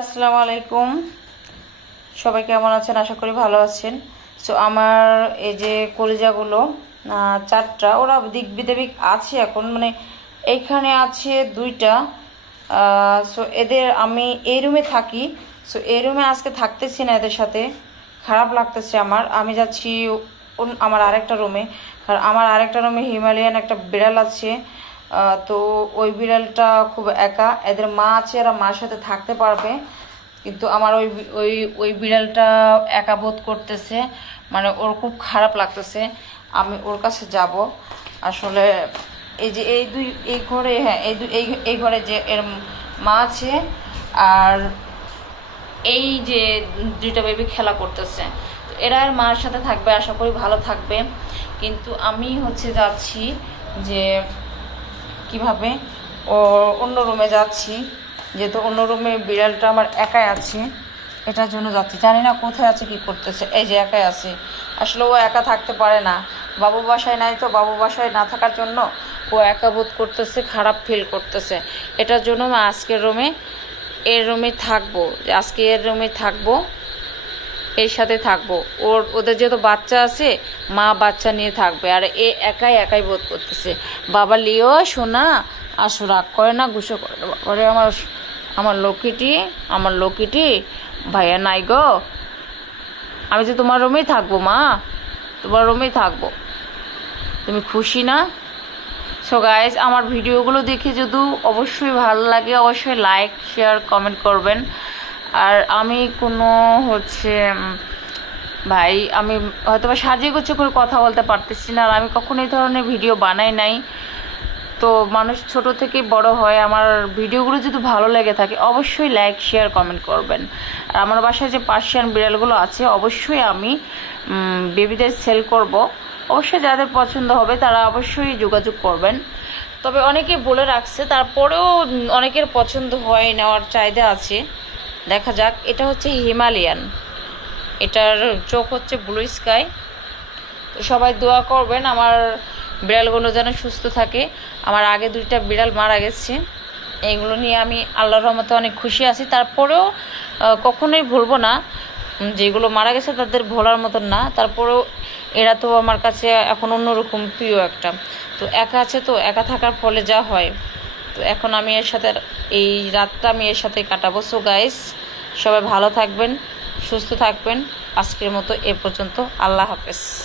আসসালামু আলাইকুম, সবাই কেমন আছেন? আশা করি ভালো আছেন। সো আমার এই যে কলিজাগুলো চারটা, ওরা দিক বিদিক আছে এখন, মানে এইখানে আছে দুইটা। সো এদের আমি এই রুমে থাকি। সো এই রুমে আজকে থাকতেছি না, এদের সাথে খারাপ লাগতেছে আমার। আমি যাচ্ছি আমার আরেকটা রুমে, কারণ আমার আরেকটা রুমে হিমালয়ান একটা বিড়াল আছে। তো ওই বিড়ালটা খুব একা, এদের মা আছে, এরা মার সাথে থাকতে পারবে, কিন্তু আমার ওই ওই ওই বিড়ালটা একা বোধ করতেছে, মানে ওর খুব খারাপ লাগতেছে। আমি ওর কাছে যাব আসলে। এই যে এই ঘরে, হ্যাঁ এই ঘরে যে এর মা আছে, আর এই যে দুইটা বেবি খেলা করতেছে, তো এরা আর মার সাথে থাকবে, আশা করি ভালো থাকবে। কিন্তু আমি যাচ্ছি যে কিভাবে ও অন্য রুমে যাচ্ছি, যেহেতু অন্য রুমে বিড়ালটা আমার একাই আছে, এটার জন্য যাচ্ছি। জানি না কোথায় আছে, কি করতেছে। এই যে একাই আছে, আসলে ও একা থাকতে পারে না, বাবু বাসায় নাই, তো বাবু বাসায় না থাকার জন্য ও একা বোধ করতেছে, খারাপ ফিল করতেছে। এটার জন্য আমি আজকের এর রুমে থাকবো, আজকে এর রুমে থাকবো, এর সাথে থাকবো। ওদের যেহেতু বাচ্চা আছে, মা বাচ্চা নিয়ে থাকবে, আর এ একাই বোধ করতেছে। বাবা লিও সোনা আসো, রাগ করে না, গুছো করে না। বাবারে আমার লক্ষ্মীটি ভাইয়া নাই গো, আমি যে তোমার রুমেই থাকবো মা, তোমার রুমেই থাকবো, তুমি খুশি না? সো গাইজ, আমার ভিডিওগুলো দেখে যদি অবশ্যই ভালো লাগে, অবশ্যই লাইক শেয়ার কমেন্ট করবেন। আর আমি কোনো ভাই, আমি হয়তো বা সাজিয়ে গুছিয়ে করে কথা বলতে পারতেছি না, আর আমি কখনো এই ধরনের ভিডিও বানাই নাই। তো মানুষ ছোট থেকে বড় হয়, আমার ভিডিওগুলো যদি ভালো লেগে থাকে অবশ্যই লাইক শেয়ার কমেন্ট করবেন। আর আমার বাসায় যে পার্সিয়ান বিড়ালগুলো আছে, অবশ্যই আমি বেবিদের সেল করব। অবশ্যই যাদের পছন্দ হবে তারা অবশ্যই যোগাযোগ করবেন। তবে অনেকে বলে রাখছে, তারপরেও অনেকের পছন্দ হয়, নেওয়ার চাহিদা আছে। দেখা যাক। এটা হিমালয়ান, এটার চোখ ব্লু স্কাই। তো সবাই দোয়া করবেন আমার বিড়ালগুলো যেন সুস্থ থাকে। আমার আগে দুইটা বিড়াল মারা গেছে, এইগুলো নিয়ে আমি আল্লাহর রহমতে অনেক খুশি আছি। তারপরেও কখনোই ভুলবো না, যেগুলো মারা গেছে তাদের ভোলার মতন না। তারপরেও এরা তো আমার কাছে এখন অন্যরকম প্রিয় একটা। তো একা আছে, তো একা থাকার ফলে যা হয়। তো এখন আমি এর সাথে এই রাতটা আমি এর সাথে কাটাবো। সো গাইস, সবাই ভালো থাকবেন, সুস্থ থাকবেন। আজকের মতো এ পর্যন্ত, আল্লাহ হাফেজ।